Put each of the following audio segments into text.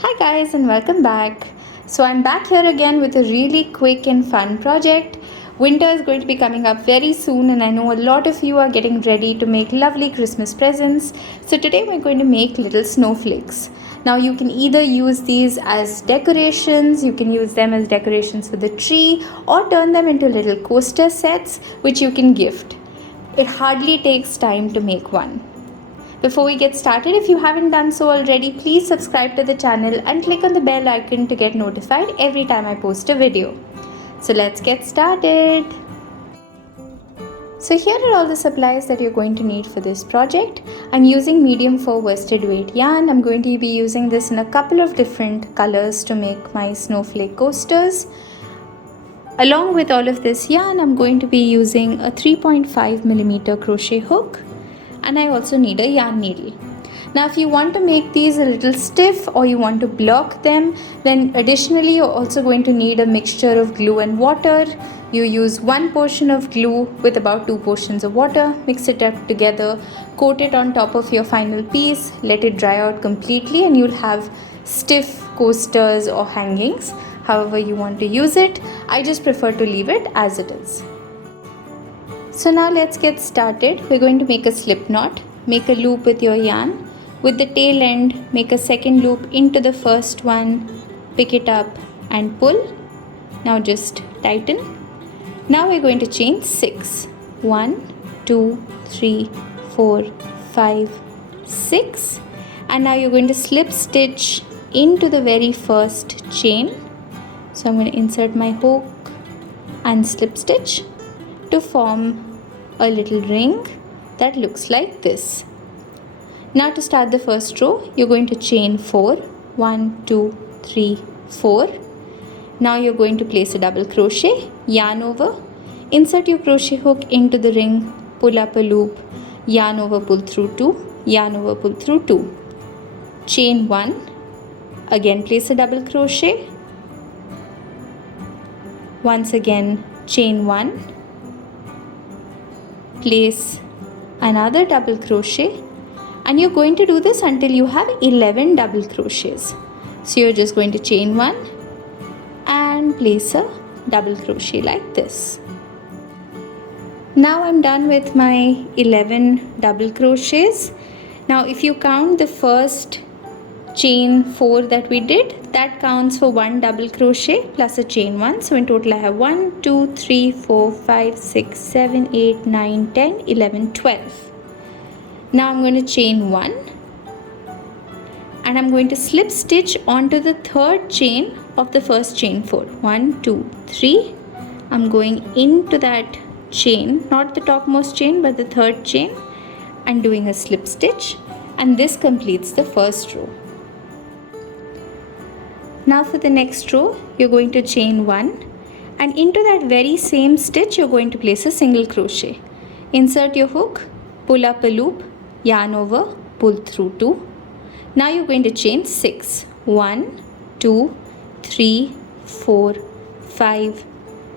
Hi guys and welcome back. So I'm back here again with a really quick and fun project. Winter is going to be coming up very soon and I know a lot of you are getting ready to make lovely Christmas presents. So today we're going to make little snowflakes. Now you can either use these as decorations, you can use them as decorations for the tree, or turn them into little coaster sets which you can gift. It hardly takes time to make one. Before we get started, if you haven't done so already, please subscribe to the channel and click on the bell icon to get notified every time I post a video. So let's get started. So here are all the supplies that you're going to need for this project. I'm using medium 4 worsted weight yarn. I'm going to be using this in a couple of different colors to make my snowflake coasters. Along with all of this yarn, I'm going to be using a 3.5mm crochet hook. And I also need a yarn needle. Now if you want to make these a little stiff or you want to block them, then additionally you're also going to need a mixture of glue and water. You use 1 portion of glue with about 2 portions of water, mix it up together, coat it on top of your final piece, let it dry out completely and you'll have stiff coasters or hangings. However you want to use it, I just prefer to leave it as it is. So now let's get started. We're going to make a slip knot. Make a loop with your yarn. With the tail end, make a second loop into the first one, pick it up and pull. Now just tighten. Now we're going to chain 6. 1, 2, 3, 4, 5, 6. And now you're going to slip stitch into the very first chain. So I'm going to insert my hook and slip stitch to form a little ring that looks like this. Now to start the first row, you're going to chain 4. 1, 2, 3, 4. Now you're going to place a double crochet, yarn over, insert your crochet hook into the ring, pull up a loop, yarn over, pull through 2, yarn over, pull through 2. Chain 1, again place a double crochet. Once again chain 1. Place another double crochet and you're going to do this until you have 11 double crochets. So you're just going to chain 1 and place a double crochet like this. Now I'm done with my 11 double crochets. Now if you count the first chain 4 that we did, that counts for 1 double crochet plus a chain 1. So in total I have 1, 2, 3, 4, 5, 6, 7, 8, 9, 10, 11, 12. Now I'm going to chain 1 and I'm going to slip stitch onto the third chain of the first chain 4. 1, 2, 3. I'm going into that chain, not the topmost chain but the third chain, and doing a slip stitch, and this completes the first row. Now for the next row, you're going to chain 1 and into that very same stitch you're going to place a single crochet. Insert your hook, pull up a loop, yarn over, pull through 2. Now you're going to chain 6. 1, 2, 3, 4, 5,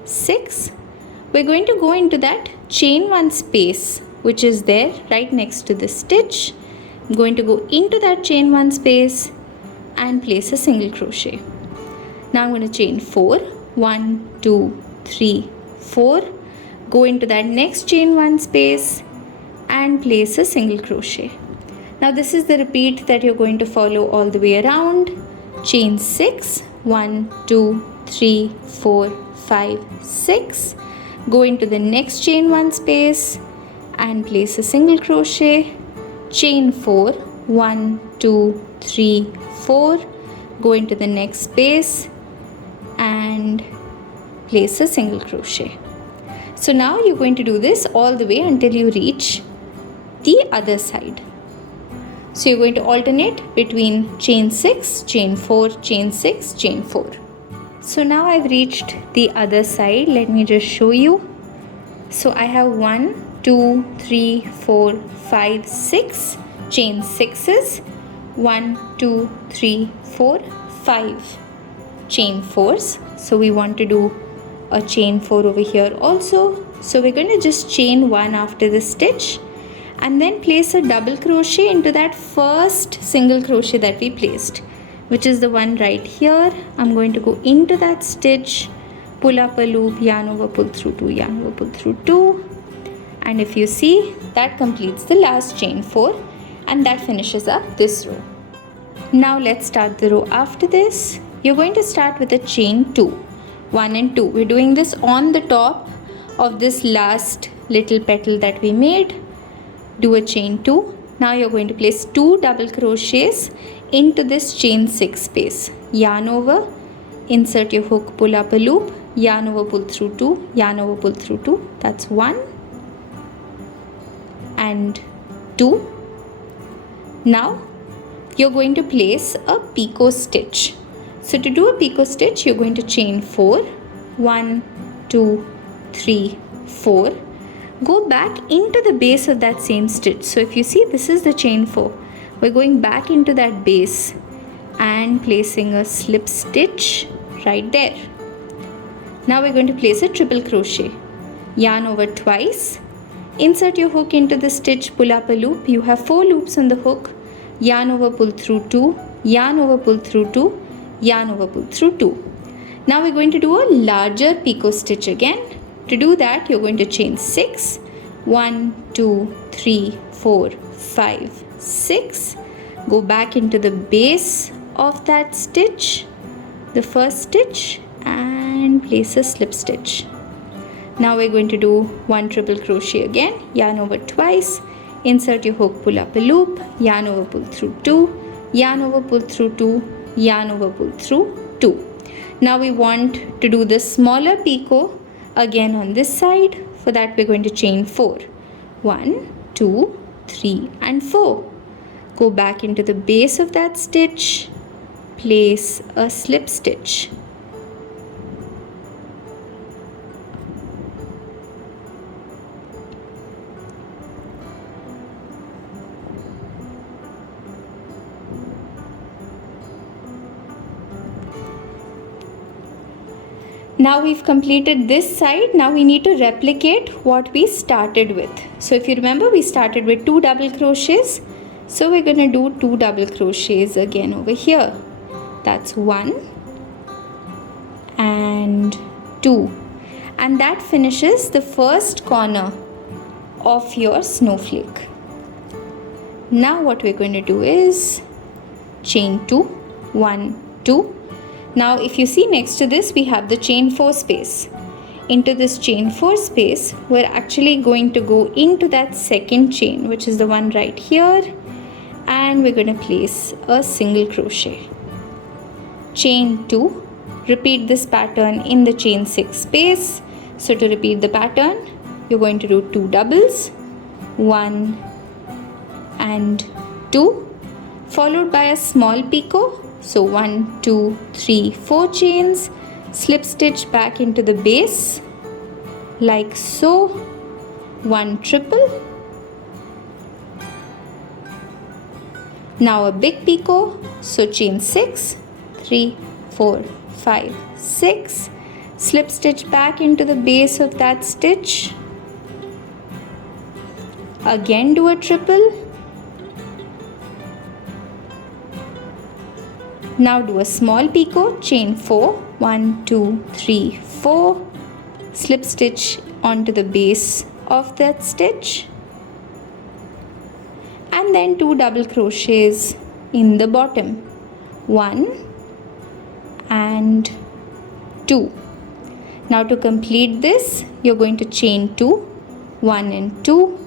6. We're going to go into that chain 1 space which is there right next to the stitch. I'm going to go into that chain 1 space and place a single crochet. Now I'm going to chain 4. 1, 2, 3, 4. Go into that next chain 1 space and place a single crochet. Now this is the repeat that you're going to follow all the way around. Chain 6. 1, 2, 3, 4, 5, 6. Go into the next chain 1 space and place a single crochet. Chain 4. 1, 2, 3, 4. Go into the next space and place a single crochet. So now you're going to do this all the way until you reach the other side. So you're going to alternate between chain 6, chain 4, chain 6, chain 4. So now I've reached the other side. Let me just show you. So I have 1, 2, 3, 4, 5, 6 chain 6s. 1, 2, 3, 4, 5 chain 4s. So we want to do a chain 4 over here also. So we're going to just chain 1 after the stitch and then place a double crochet into that first single crochet that we placed. which is the one right here. I'm going to go into that stitch, pull up a loop, yarn over, pull through 2, yarn over, pull through 2, and if you see, that completes the last chain 4, and that finishes up this row. Now let's start the row after this. You're going to start with a chain 2, 1 and 2. We're doing this on the top of this last little petal that we made. Do a chain 2. Now you're going to place 2 double crochets into this chain 6 space. Yarn over, insert your hook, pull up a loop, yarn over, pull through 2, yarn over, pull through 2. That's 1 and 2. Now you're going to place a picot stitch. So to do a picot stitch, you're going to chain 4, 1, 2, 3, 4. Go back into the base of that same stitch. So if you see, this is the chain 4. We're going back into that base and placing a slip stitch right there. Now we're going to place a triple crochet. Yarn over twice. Insert your hook into the stitch, pull up a loop. You have 4 loops on the hook. Yarn over, pull through 2, yarn over, pull through 2, yarn over, pull through 2. Now we're going to do a larger picot stitch again. To do that, you're going to chain 6, 1, 2, 3, 4, 5, 6. Go back into the base of that stitch, the first stitch, and place a slip stitch. Now we're going to do 1 triple crochet again, yarn over twice, insert your hook, pull up a loop, yarn over, pull through 2, yarn over, pull through 2, yarn over, pull through 2. Now we want to do the smaller picot again on this side. For that we're going to chain 4, 1, 2, 3 and 4. Go back into the base of that stitch, place a slip stitch. Now we've completed this side. Now we need to replicate what we started with. So if you remember, we started with 2 double crochets. So we're going to do 2 double crochets again over here. That's 1 and 2. And that finishes the first corner of your snowflake. Now what we're going to do is chain 2, 1, 2. Now if you see, next to this we have the chain 4 space. Into this chain 4 space, we're actually going to go into that second chain, which is the one right here, and we're going to place a single crochet. Chain 2. Repeat this pattern in the chain 6 space. So to repeat the pattern, you're going to do 2 doubles, 1 and 2, followed by a small picot. So 1, 2, 3, 4 chains, slip stitch back into the base like so, 1 triple. Now a big picot, so chain 6, 3, 4, 5, 6, slip stitch back into the base of that stitch. Again do a triple. Now do a small picot, chain 4, 1, 2, 3, 4, slip stitch onto the base of that stitch, and then 2 double crochets in the bottom, 1 and 2. Now to complete this, you're going to chain 2, 1 and 2,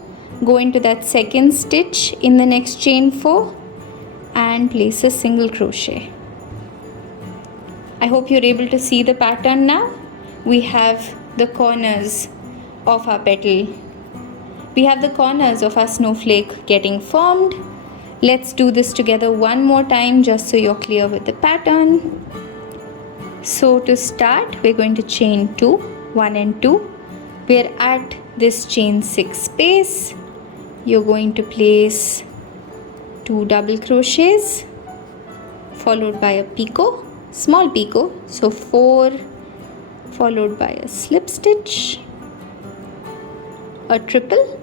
go into that second stitch in the next chain 4 and place a single crochet. I hope you're able to see the pattern now. We have the corners of our petal. We have the corners of our snowflake getting formed. Let's do this together one more time just so you're clear with the pattern. So to start, we're going to chain 2, 1 and 2. We're at this chain 6 space. You're going to place 2 double crochets followed by a picot, small picot, so 4, followed by a slip stitch, a triple,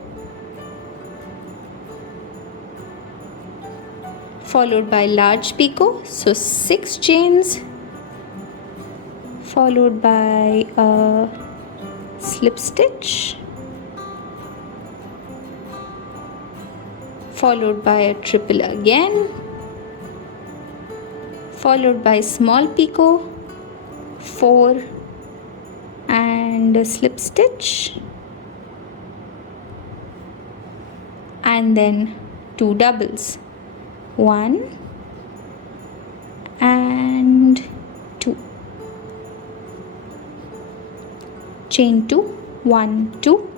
followed by large picot, so 6 chains, followed by a slip stitch, followed by a triple again, followed by small picot, 4 and a slip stitch, and then 2 doubles, 1 and 2, chain 2, 1, 2,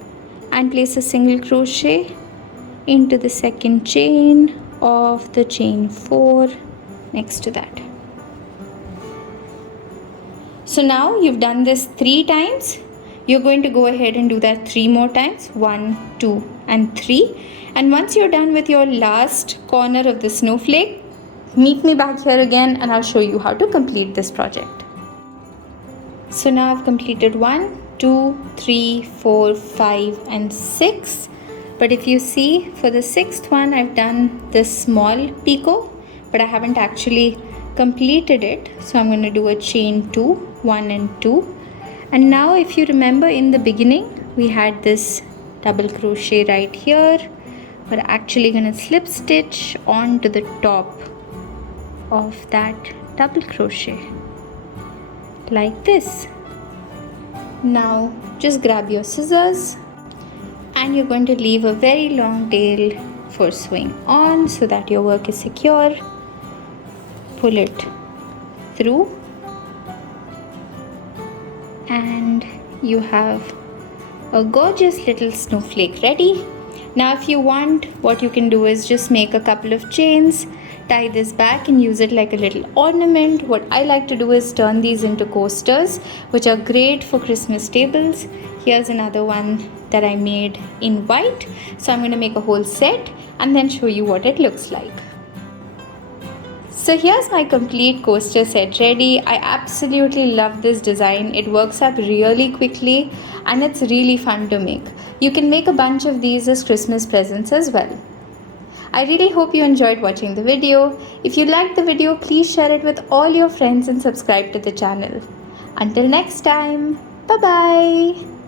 and place a single crochet into the second chain of the chain 4 next to that. So now you've done this 3 times. You're going to go ahead and do that 3 more times, 1, 2 and 3. And once you're done with your last corner of the snowflake, meet me back here again and I'll show you how to complete this project. So now I've completed 1, 2, 3, 4, 5 and 6. But if you see, for the 6th one I've done this small picot, but I haven't actually completed it. So I'm going to do a chain 2, 1 and 2. And now if you remember, in the beginning we had this double crochet right here. We're actually going to slip stitch onto the top of that double crochet like this. Now just grab your scissors and you're going to leave a very long tail for sewing on so that your work is secure. Pull it through and you have a gorgeous little snowflake ready. Now if you want, what you can do is just make a couple of chains, tie this back and use it like a little ornament. What I like to do is turn these into coasters, which are great for Christmas tables. Here's another one that I made in white. So I'm going to make a whole set and then show you what it looks like. So here's my complete coaster set ready. I absolutely love this design. It works up really quickly and it's really fun to make. You can make a bunch of these as Christmas presents as well. I really hope you enjoyed watching the video. If you liked the video, please share it with all your friends and subscribe to the channel. Until next time, bye bye.